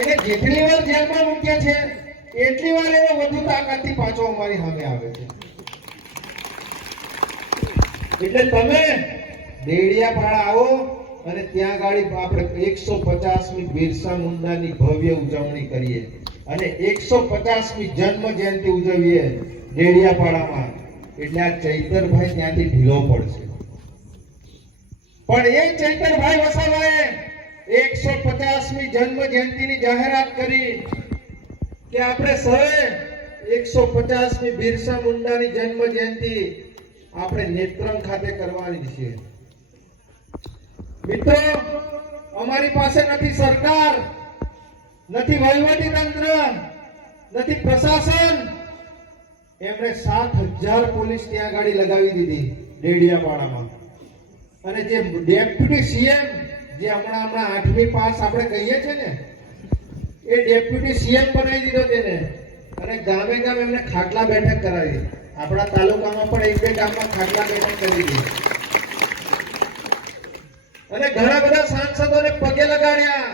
એને જેટલી વાર જેલમાં મૂક્યા છે એટલી વાર એનો વધુ તાકાતથી પાછો અમારી સામે આવે છે. એટલે તમે દેડિયાપાડા આવો અને ત્યાં ગાડી આપણે 150મી બિરસા મુંડાની ભવ્ય ઉજવણી કરીએ અને 150મી જન્મ જયંતિ ઉજવીએ દેડિયાપાડામાં. એટલે આ ચૈતરભાઈ ત્યાંથી ઢીલો પડશે. પણ એ ચૈતરભાઈ વસાવાએ 150મી જન્મ જયંતિની જાહેરાત કરી કે આપણે સૌએ 150મી બિરસા મુંડાની જન્મ જયંતિ આપણે નેત્રંગ ખાતે કરવાની છે. મિત્રો, અમારી પાસે નથી સરકાર, નથી વહીવટી તંત્ર, નથી પ્રશાસન. એમણે 7000 પોલીસ ત્યાં ગાડી લગાવી દીધી ડેડિયાપાડામાં. અને જે ડેપ્યુટી સીએમ જે હમણાં 8મી પાસ આપણે કહીએ છીએ ને, એ ડેપ્યુટી સીએમ બનાવી દીધો તેને. અને ગામે ગામ એમને ખાટલા બેઠક કરાવી. આપણા તાલુકામાં પણ એક બે ગામમાં ખાટલા બેઠક કરી દીધી. અને ઘણા બધા સાંસદોને પગે લગાડ્યા,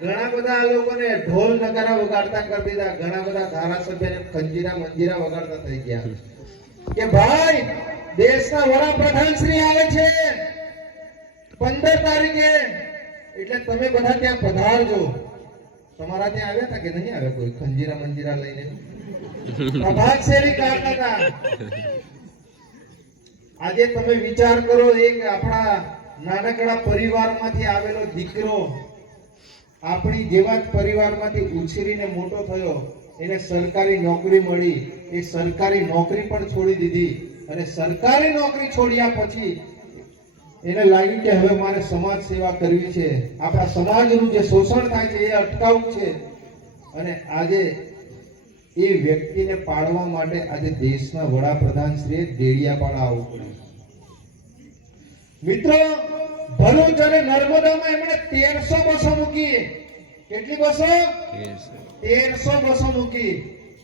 ઘણા બધા આ લોકોને ઢોલ નગારા વગાડતા કરી દીધા, ઘણા બધા ધારાસભ્યને ખંજીરા મંજીરા વગાડતા થઈ ગયા કે ભાઈ દેશના વડાપ્રધાન શ્રી આવે છે 15 તારીખે, એટલે તમે બધા ત્યાં પધારજો. તમારા ત્યાં આવ્યા હતા કે નહીં આવ્યા કોઈ ખંજીરા મંજીરા લઈને? પ્રભાત શેરી કાઢતા હતા. આજે તમે વિચાર કરો, એક આપણા નાનકડા પરિવારમાંથી આવેલો દીકરો, આપણી જેવા જ પરિવારમાંથી ઉછરીને મોટો થયો, એને સરકારી નોકરી મળી, એ સરકારી નોકરી પણ છોડી દીધી. અને સરકારી નોકરી છોડ્યા પછી એને લાગ્યું કે હવે મારે સમાજ સેવા કરવી છે, આપણા સમાજનું જે શોષણ થાય છે એ અટકાવવું છે. અને આજે એ વ્યક્તિને પાડવા માટે આજે દેશના વડાપ્રધાન શ્રી ડેડિયાપાડા આવવું પડ્યું. મિત્રો, ભરૂચ અને નર્મદામાં એમણે 1300 બસો મૂકી. કેટલી બસો? 1300 બસો મૂકી.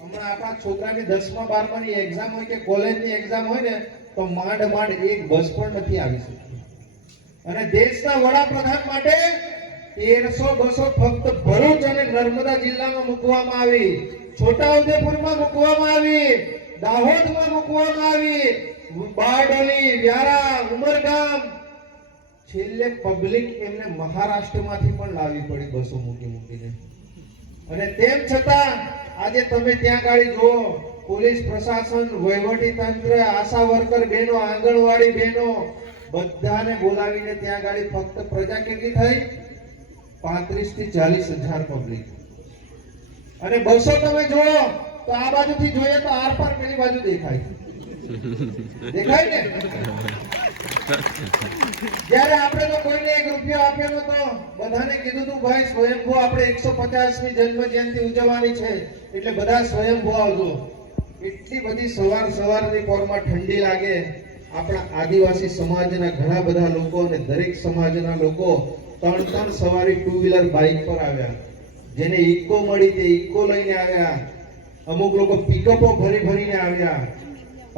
હમણાં આપણા છોકરાની 10મા 12માની એક્ઝામ હોય કે કોલેજની એક્ઝામ હોય ને, તો માંડ એક બસ પણ નથી આવી શકતી. અને દેશના વડાપ્રધાન માટે 1300 બસો ફક્ત ભરૂચ અને નર્મદા જિલ્લામાં મૂકવામાં આવી, છોટાઉદેપુરમાં મૂકવામાં આવી, દાહોદમાં મૂકવામાં આવી, બારડોલી, વ્યારા, ઉમરગામ. છેલ્લે પબ્લિક એમને મહારાષ્ટ્રમાંથી પણ લાવવી પડી બસો મૂકીને. અને તેમ છતાં આજે તમે ત્યાં ગાડી જુઓ, પોલીસ પ્રશાસન, વહીવટી તંત્ર, આશા વર્કર બહેનો, આંગણવાડી બહેનો બધાને બોલાવીને ત્યાં ગાડી ફક્ત પ્રજા કેટલી થઈ? 35 થી 40 હજાર પબ્લિક. અને બસો તમે જુઓ તો આ બાજુથી જોઈએ તો આર પાર પેલી બાજુ દેખાય ને? જ્યારે આપણે તો કોઈને 1 રૂપિયો આપ્યો નતો, બધાને કીધું તું ભાઈ સ્વયંભૂ આપણે 150મી જન્મ જયંતિ ઉજવવાની છે એટલે બધા સ્વયંભૂ આવજો. એટલી બધી સવારની પોરમાં ઠંડી લાગે. આપણા આદિવાસી સમાજના ઘણા બધા લોકો અને દરેક સમાજના લોકો 3 સવારી 2 વ્હીલર બાઇક પર આવ્યા. જેને ઇકો મળી તે ઇકો લઈને આવ્યા. અમુક લોકો પિકઅપો ભરીને આવ્યા.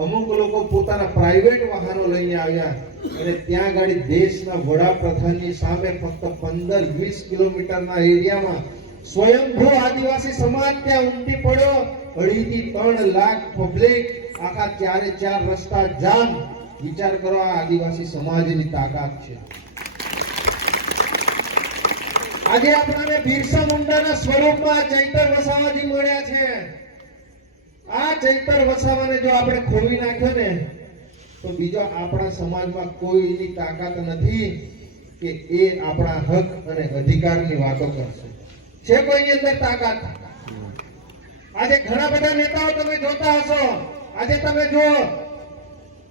અમુક લોકો પોતાના પ્રાઇવેટ વાહનો લઈને આવ્યા. અને ત્યાં ગાડી દેશના વડાપ્રધાનની સામે ફક્ત 15-20 કિલોમીટરના એરિયામાં સ્વયંભૂ આદિવાસી સમાજ ત્યાં ઉમટી પડ્યો. 2.5 થી 3 લાખ પબ્લિક, આખા 4 રસ્તા જામ. વિચાર કરો, આ આદિવાસી સમાજની તાકાત છે. આજે આપણને બિરસા મુંડાના સ્વરૂપમાં ચૈતર વસાવાજી મળ્યા છે. આ ચૈતર વસાવાને જો આપણે ખોવી નાખ્યો ને, તો બીજો આપણા સમાજમાં કોઈની તાકાત નથી કે એ આપણા હક અને અધિકારની વાતો કરશે. છે કોઈની અંદર તાકાત? આજે ઘણા બધા નેતાઓ તમે જોતા હશો. આજે તમે જો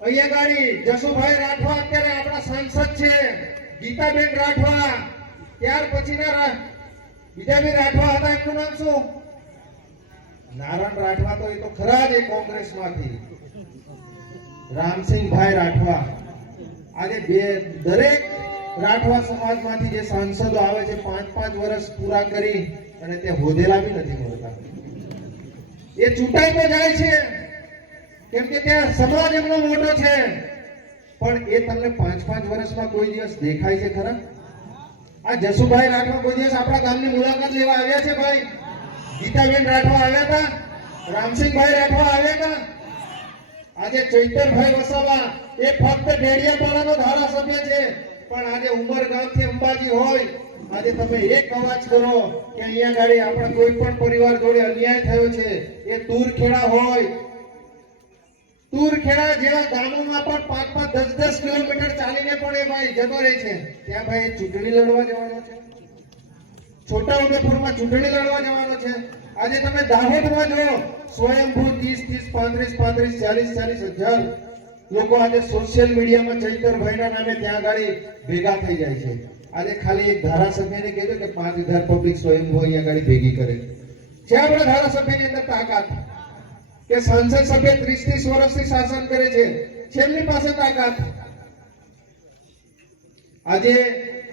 અહીંયા ગાડી જસુભાઈ રાઠવા અત્યારે આપણા સાંસદ છે, ગીતાબેન રાઠવા, ત્યાર પછીના બીજા બી રાઠવા હતા, એમનું નામ શું? નારાયણ રાઠવા તો એ તો ખરા જ કોંગ્રેસમાંથી. રામસિંહભાઈ રાઠવા. આજે દરેક રાઠવા સમાજમાંથી જે સાંસદો આવે છે 5-5 વર્ષ પૂરા કરી અને તે હોદેલા બી નથી મળતા. એ ચૂંટાઈ તો જાય છે કેમ કે ત્યાં સમાજ એમનો મોટો છે, પણ એ તમને 5-5 વર્ષમાં કોઈ દિવસ દેખાય છે ખરા? આ જસુભાઈ રાઠવા કોઈ દિવસ આપણા ગામની મુલાકાત લેવા આવ્યા છે ભાઈ? ગીતાબેન રાઠવા આવ્યા હતા? રામસિંહભાઈ રાઠવા આવ્યા હતા? આજે ચૈતરભાઈ વસાવા એ ફક્ત ડેડિયાપાડાનો ધારાસભ્ય છે, પણ આજે ઉમરગામથી અંબાજી હોય, આજે તમે એક અવાજ કરો કે અહીંયા ગાડી આપણા કોઈ પણ પરિવાર જોડે અન્યાય થયો છે, એ તુરખેડા હોય, તુરખેડા જેવા ગામોમાં પણ 5-5, 10-10 કિલોમીટર ચાલીને પણ એ ભાઈ જતો રહે છે. ત્યાં ભાઈ ચૂંટણી લડવા જવાનો છે, છોટાઉદેપુરમાં ચૂંટણી લડવા જવાનો છે. આજે તમે દાહોદમાં જો સ્વયંભૂ 30-30, 35-35, 40-40 હજાર લોકો આજે સોશિયલ મીડિયામાં ચૈતરભાઈના નામે ત્યાં ગાડી ભેગા થઈ જાય છે. આજે ખાલી એક ધારાસભ્યને કહેજો કે 5000 પબ્લિક સ્વયંભૂ અહીંયા ગાડી ભેગી કરે છે. આપણા ધારાસભ્યની અંદર તાકાત કે સંસદ સભ્ય 30-30 વર્ષથી શાસન કરે છે, છેલ્લી પાસે તાકાત. આજે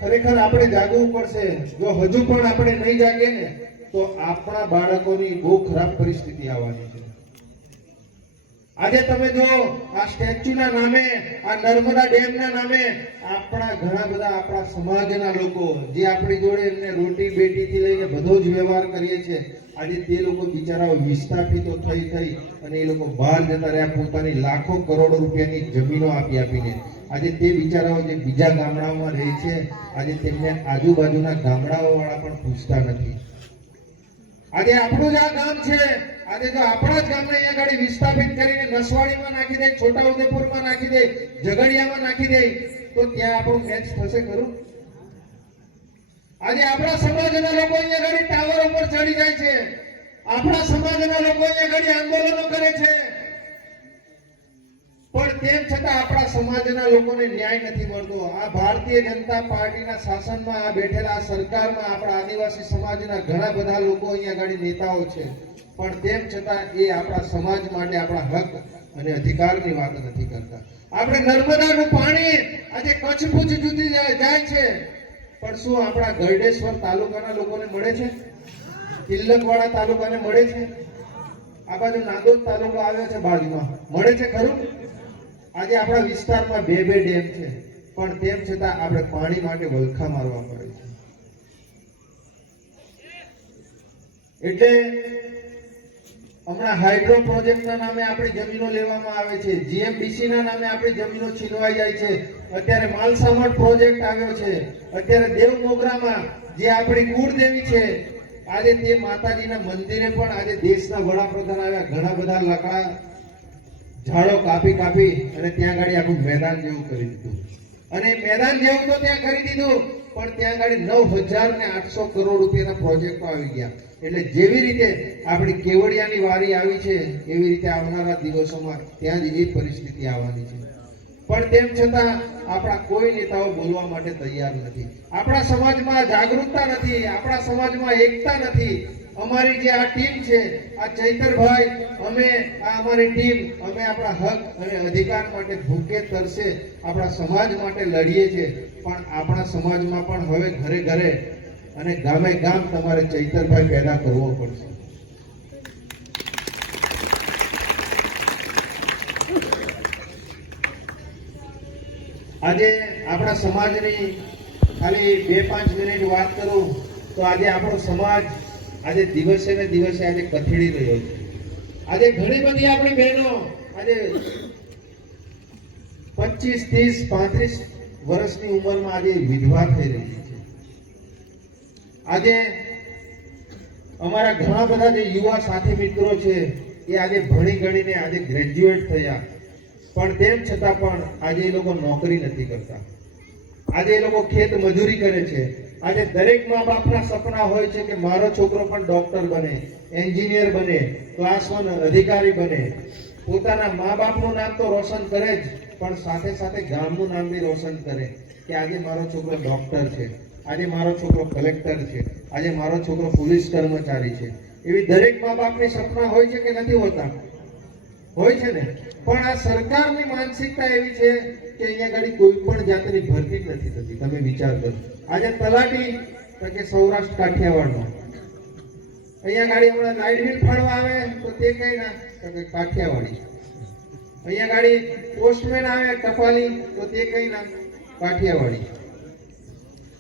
ખરેખર આપણે જાગવું પડશે. જો હજુ પણ આપણે નહીં જાગીએ ને તો આપણા બાળકોની બહુ ખરાબ પરિસ્થિતિ આવવાની છે. આજે તમે જો આ સ્ટેચ્યુના નામે, આ નર્મદા ડેમના નામે આપણા ઘણા બધા આપણા સમાજના લોકો જે આપણી જોડે એમને રોટી બેટીથી લઈને બધો જ વ્યવહાર કરીએ છીએ, આજે તે લોકો બિચારાઓ વિસ્થાપિતો થઈ અને એ લોકો બહાર જતા રહ્યા પોતાની લાખો કરોડો રૂપિયાની જમીનો આપીને. આજે તે બિચારાઓ જે બીજા ગામડાઓમાં રહે છે, આજે તેમને આજુબાજુના ગામડાઓ વાળા પણ પૂછતા નથી. આજે આપણું જ આ ગામ છે, આજે જો આપણા જ ગામને અહીંયા ગાડી વિસ્થાપિત કરીને નસવાડીમાં નાખી દે, છોટાઉદેપુરમાં નાખી દે, ઝઘડિયામાં નાખી દે, તો ત્યાં આપણું મેચ થશે ખરું? આજે આપણા સમાજના લોકો અહીંયા ગાડી ટાવર ઉપર ચડી જાય છે, આપણા સમાજના લોકો અહીંયા ગાડી આંદોલનો કરે છે, પણ તેમ છતાં આપણા સમાજના લોકોને ન્યાય નથી મળતો. આ ભારતીય જનતા પાર્ટીના શાસનમાં, આ બેઠેલા સરકારમાં આપણા આદિવાસી સમાજના ઘણા બધા લોકો અહીંયા ગાડી નેતાઓ છે, પણ તેમ છતાં એ આપણા સમાજ માટે આપણા હક અને અધિકારની વાત નથી કરતા. આપણે નર્મદાનું પાણી આજે કચ્છ ભુજ સુધી જાય છે, પણ શું આપણા ગરડેશ્વર તાલુકાના લોકોને મળે છે? તિલકવાડા તાલુકાને મળે છે? આ બાજુ નાંદોદ તાલુકો આવ્યો છે બાજુમાં, મળે છે ખરું? આજે આપણા વિસ્તારમાં 2 ડેમ છે, પણ તેમ છતાં આપણે પાણી માટે વલખા મારવા પડે છે. એટલે હમણાં હાઇડ્રો પ્રોજેક્ટના નામે આપણી જમીનો લેવામાં આવે છે, જીએમડીસી ના નામે આપણી જમીનો છીનવાઈ જાય છે. અત્યારે માલસામઠ પ્રોજેક્ટ આવ્યો છે, અત્યારે દેવમોગરામાં જે આપણી કુળદેવી છે, આજે તે માતાજીના મંદિરે પણ આજે દેશના વડાપ્રધાન આવ્યા, ઘણા બધા લાકડા ઝાડો કાપી અને ત્યાં ગાડી આખું મેદાન જેવું કરી દીધું. અને મેદાન જેવું તો ત્યાં કરી દીધું, પણ ત્યાં ગાડી 9800 કરોડ રૂપિયાના પ્રોજેક્ટો આવી ગયા. એટલે જેવી રીતે આપણી કેવડિયાની વારી આવી છે, એવી રીતે આવનારા દિવસોમાં ત્યાં જ એ પરિસ્થિતિ આવવાની છે. પણ તેમ છતાં આપણા કોઈ નેતાઓ બોલવા માટે તૈયાર નથી. આપણા સમાજમાં જાગૃતતા નથી, આપણા સમાજમાં એકતા નથી. અમારી જે આ ટીમ છે, આ ચૈતરભાઈ, અમે આ અમારી ટીમ, અમે આપણા હક અને અધિકાર માટે ભૂખે તરસે આપણા સમાજ માટે લડીએ છીએ. પણ આપણા સમાજમાં પણ હવે ઘરે ઘરે અને ગામે ગામ તમારે ચૈતરભાઈ પેદા કરવો પડશે. આજે આપણા સમાજની ખાલી 2-5 મિનિટ વાત કરું તો આજે આપણો સમાજ આજે દિવસે ને દિવસે આજે કથળી રહ્યો છે. આજે ઘણી બધી આપણી બહેનો આજે 25, 30, 35 વર્ષની ઉંમરમાં આજે વિધવા થઈ રહી છે. આજે અમારા ઘણા બધા જે યુવા સાથી મિત્રો છે, એ આજે ભણી ગણીને આજે ગ્રેજ્યુએટ થયા, પણ તેમ છતાં પણ આજે એ લોકો નોકરી નથી કરતા. આજે એ લોકો ખેત મજૂરી કરે છે. આજે દરેક મા બાપના સપના હોય છે કે મારો છોકરો પણ ડોક્ટર બને, એન્જિનિયર બને, ક્લાસ 1 અધિકારી બને. પોતાના મા બાપનું નામ તો રોશન કરે જ, પણ સાથે સાથે ગામનું નામ બી રોશન કરે કે આજે મારો છોકરો ડોક્ટર છે, આજે મારો છોકરો કલેક્ટર છે, આજે મારો છોકરો પોલીસ કર્મચારી છે. એવી દરેક મા બાપની સપના હોય છે કે નથી હોતા? હોય છે ને. પણ આ સરકારની માનસિકતા એવી છે કે અહીંયા ગાડી કોઈ પણ જાતની ભરતી જ નથી થતી. તમે વિચાર કરો, આજે તલાટી કે સૌરાષ્ટ્ર કાઠિયાવાડનો, અહીંયા ગાડી હમણાં લાઇટ બિલ ફાળવા આવે તો તે કઈ ના કે કાઠિયાવાડી, અહીંયા ગાડી પોસ્ટમેન આવે ટપાલી તો તે કઈ ના કાઠિયાવાડી.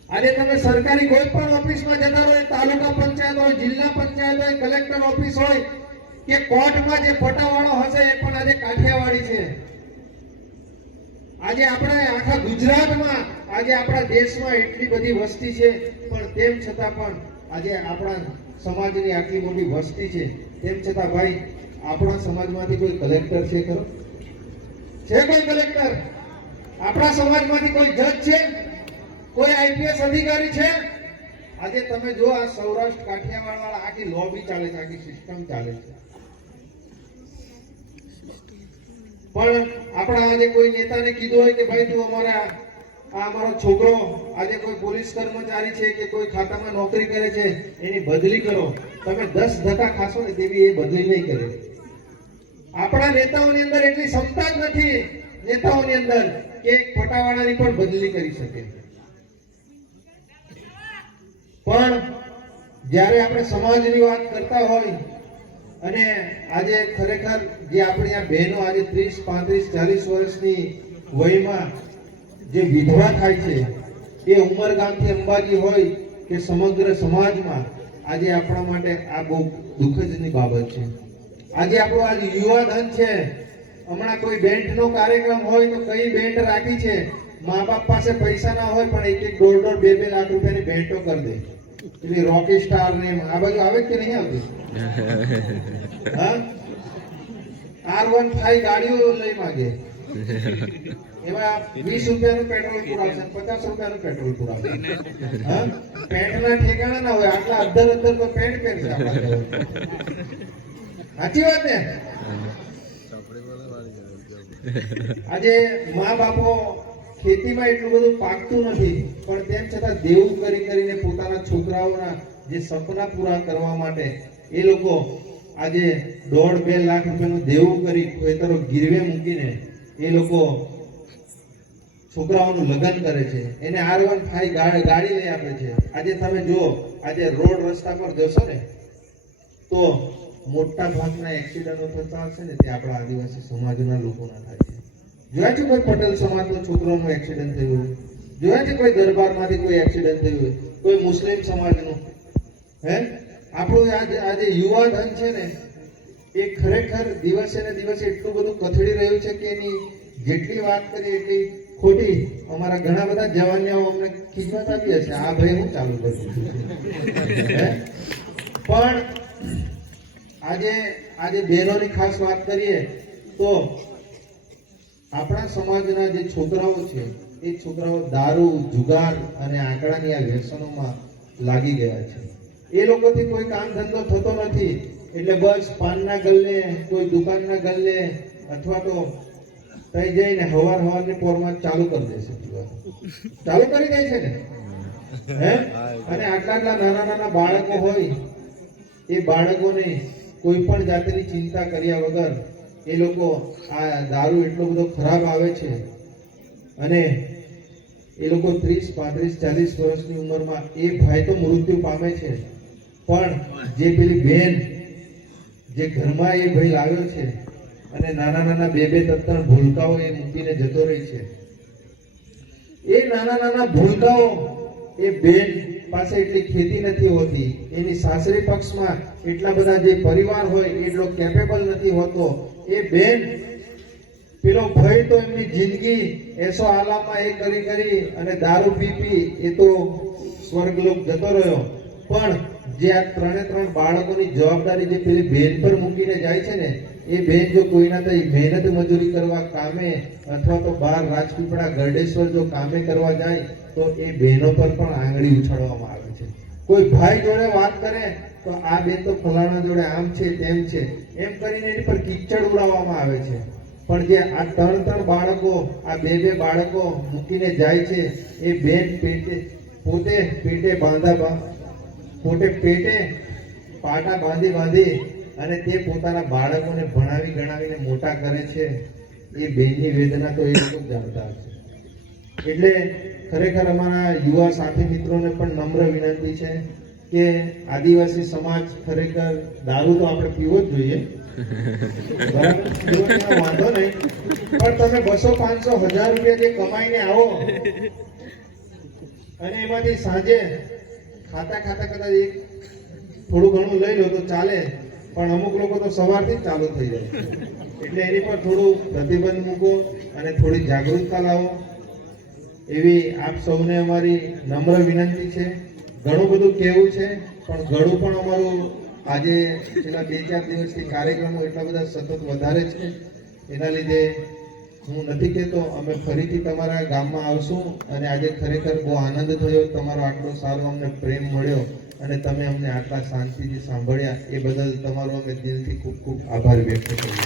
આજે તમે સરકારી કોઈ પણ ઓફિસમાં જતા રહો, તાલુકા પંચાયત હોય, જિલ્લા પંચાયત હોય, કલેક્ટર ઓફિસ હોય કે કોર્ટમાં, જે પટાવાળો હશે એ પણ આજે કાઠિયાવાડી છે. આજે આપણે આખા ગુજરાતમાં, આજે આપણા દેશમાં એટલી બધી વસ્તી છે, પણ તેમ છતાં પણ આજે આપણા સમાજની આટલી મોટી વસ્તી છે, તેમ છતાં ભાઈ આપણા સમાજમાંથી કોઈ કલેક્ટર છે ખરો? છે કોઈ કલેક્ટર? આપણા સમાજમાંથી કોઈ જજ છે? કોઈ આઈપીએસ અધિકારી છે? આજે તમે જો આ સૌરાષ્ટ્ર કાઠિયાવાડ વાળા આખી લોબી ચાલે છે, આખી સિસ્ટમ ચાલે છે. પણ આપણા આજે કોઈ નેતાને કીધું હોય કે ભાઈ તું અમારો છોકરો આજે કોઈ પોલીસ કર્મચારી છે કે કોઈ ખાતામાં નોકરી કરે છે, એની બદલી કરો, તમે 10 ધક્કા ખાશો ને તેવી એ બદલી નહીં કરે. આપણા નેતાઓની અંદર એટલી ક્ષમતા જ નથી, નેતાઓની અંદર, કે એક પટાવાળાની પણ બદલી કરી શકે. પણ જ્યારે આપણે સમાજની વાત કરતા હોય અને આજે ખરેખર જે આપણી આ બહેનો આજે 30, 35, 40 વર્ષની વયમાં જે વિધવા થાય છે, એ ઉમરગામથી અંબાજી હોય કે સમગ્ર સમાજમાં, આજે આપણા માટે આ બહુ દુઃખદની બાબત છે. આજે આપણો આજે યુવા ધન છે. હમણાં કોઈ બેન્ડનો કાર્યક્રમ હોય તો કઈ બેન્ડ રાખી છે, મા બાપ પાસે પૈસા ના હોય પણ 1-1, 1.5, 2 લાખ રૂપિયાની બેન્ડો કરી દે. એટલે રોકી સ્ટાર ને આ બાજુ આવે કે નહીં આવતી? હા, R15 ગાડીઓ લઈ માંગે, એમાં 20 રૂપિયાનું પેટ્રોલ પુરાવશે, 50 રૂપિયાનું પેટ્રોલ પુરાવશે. હા, પેન્ટના ઠેકાણા ના હોય, આટલા અધર તો પેન્ટ પહેરશે. સાચી વાત ને? આજે મા બાપો ખેતીમાં એટલું બધું પાકતું નથી, પણ તેમ છતાં દેવું કરી કરીને પોતાના છોકરાઓના જે સપના પૂરા કરવા માટે એ લોકો આજે 1.5-2 લાખ રૂપિયાનું દેવું કરી ખેતરો ગીરવે મૂકીને એ લોકો છોકરાઓનું લગ્ન કરે છે. એને R15 ગાડી લઈ આપે છે. આજે તમે જુઓ, આજે રોડ રસ્તા પર જશો ને તો મોટા ભાગના એક્સિડન્ટો થતા હશે ને તે આપણા આદિવાસી સમાજના લોકોના થાય છે. જોયા છે કોઈ પટેલ સમાજનો છોકરાનું એક્સિડન્ટ થયું હોય? જોયા છે કોઈ દરબારમાંથી કોઈ એક્સિડન્ટ થયું હોય? કોઈ મુસ્લિમ સમાજનું? હે, આપણું આજે યુવા ધન છે ને એ ખરેખર દિવસે ને દિવસે એટલું બધું કથળી રહ્યું છે કે એની જેટલી વાત કરીએ એટલી ખોટી. અમારા ઘણા બધા જવાનિયાઓ અમને ખીજવાત આપી હશે, આ ભાઈ હું ચાલુ કરું છું. પણ આજે બહેનોની ખાસ વાત કરીએ તો આપણા સમાજના જે છોકરાઓ છે એ છોકરાઓ દારૂ, જુગાર અને આંકડાની આ વ્યસનોમાં લાગી ગયા છે. એ લોકોથી કોઈ કામ ધંધો થતો નથી, એટલે બસ પાનના ગલ્લે, કોઈ દુકાનના ગલ્લે અથવા તો થઈ જઈને હવારની પોરમાં ચાલુ કરી દેશે. ચાલુ કરી દે છે ને. હે, અને આટલા નાના બાળકો હોય, એ બાળકોને કોઈ પણ જાતની ચિંતા કર્યા વગર એ લોકો આ દારૂ એટલો બધો ખરાબ આવે છે અને એ લોકો 30, 35, 40 વર્ષની ઉંમરમાં એ ભાઈ તો મૃત્યુ પામે છે, પણ જે પેલી બેન જે ઘરમાં એ ભાઈ લાવ્યો છે અને નાના 2-3 ભૂલકાઓ એ મૂકીને જતો રહે છે. એ નાના ભૂલકાઓ, એ બેન પાસે એટલી ખેતી નથી હોતી, એની સાસરી પક્ષમાં એટલા બધા જે પરિવાર હોય એટલો કેપેબલ નથી હોતો. એ બેન પેલો ભાઈ તો એમની જિંદગી એસો આલામાં એ કરી અને દારૂ પી એ તો સ્વર્ગલોક જતો રહ્યો. પણ જે આ 3 બાળકોની જવાબદારી જે પેલી બેન પર મૂકીને જાય છે ને, એ બેન જો કોઈના તો મહેનત મજૂરી કરવા કામે અથવા તો બહાર રાજપીપળા, ગરડેશ્વર જો કામે કરવા જાય તો એ બહેનો પર પણ આંગળી ઉછાળવામાં આવે છે. કોઈ ભાઈ જોડે વાત કરે તો આ બેન તો ફલાણા જોડે આમ છે તેમ છે એમ કરીને એની પર કિચડ ઉડાવવામાં આવે છે. પણ જે આ 3 બાળકો, આ 2 બાળકો મૂકીને જાય છે, એ બેન પોતે પેટે પાટા બાંધી અને તે પોતાના બાળકોને ભણાવી ગણાવીને મોટા કરે છે. એ બેનની વેદના તો એ લોકો જાણતા હશે. એટલે ખરેખર અમારા યુવા સાથી મિત્રોને પણ નમ્ર વિનંતી છે કે આદિવાસી સમાજ ખરેખર દારૂ તો આપણે પીવો જ જોઈએ, વાંધો નહીં, પણ તમે 200, 500, 1000 રૂપિયા જે કમાઈને આવો અને એમાંથી સાંજે ખાતા ખાતા કદાચ એક થોડું ઘણું લઈ લો તો ચાલે, પણ અમુક લોકો તો સવારથી જ ચાલુ થઈ જાય. એટલે એની પર થોડું પ્રતિબંધ મૂકો અને થોડી જાગૃતતા લાવો એવી આપ સૌને અમારી નમ્ર વિનંતી છે. ઘણું બધું કહેવું છે, પણ ઘણું પણ અમારું આજે છેલ્લા 2-4 દિવસથી કાર્યક્રમો એટલા બધા સતત વધારે છે. એના લીધે હું નથી કહેતો, અમે ફરીથી તમારા ગામમાં આવશું. અને આજે ખરેખર બહુ આનંદ થયો, તમારો આટલો સારો અમને પ્રેમ મળ્યો અને તમે અમને આટલા શાંતિથી સાંભળ્યા એ બદલ તમારો અમે દિલથી ખૂબ ખૂબ આભાર વ્યક્ત કરીએ.